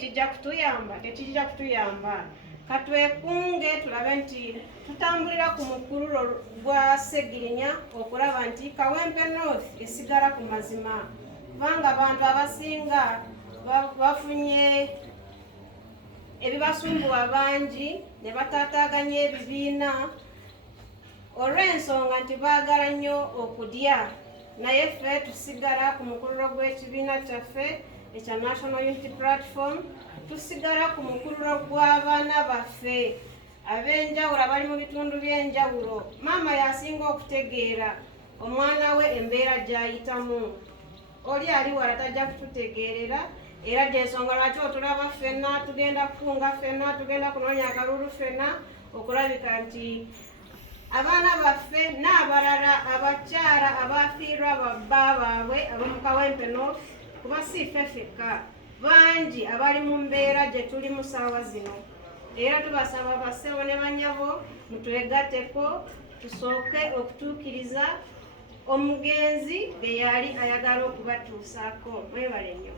kijja kutuyamba tekijja kutuyamba katwekunge tulabe nti tutambulira ku mukululo gwa Ssegirinya okulaba nti Kawempe North esigala ku mazima kubanga abantu abasinga bafunye ebibasumbuwa bangi ne bataataaganya ebibiina olw'ensonga nti baagala nnyo okudya naye ffe tusigala ku mukululo gw'ekibiina kyaffe ekya National Unity Platform tusigala ku mukululo gw'abaana baffe ab'enjawulo abali mu bitundu by'enjawulo. Maama yasinga okutegeera omwana we embeera gy'ayitamu. Oli ali wala tajja kututegeerera era gy'ensonga lwaki otulaba ffenna tugenda kukunga ffenna tugenda kunoonya akalulu ffenna okulabika nti abaana baffe n'abalala abakyala abafiirwa babba baabwe ab'omu Kawempe North kuba si ffe ffekka bangi abali mu mbeera gye tuli mu ssaawa zino era tubasaba bassebo ne bannyabo mutwegatteko tusooke okutuukiriza omugenzi be yali ayagala okubatuusaako. Mwebale nnyo.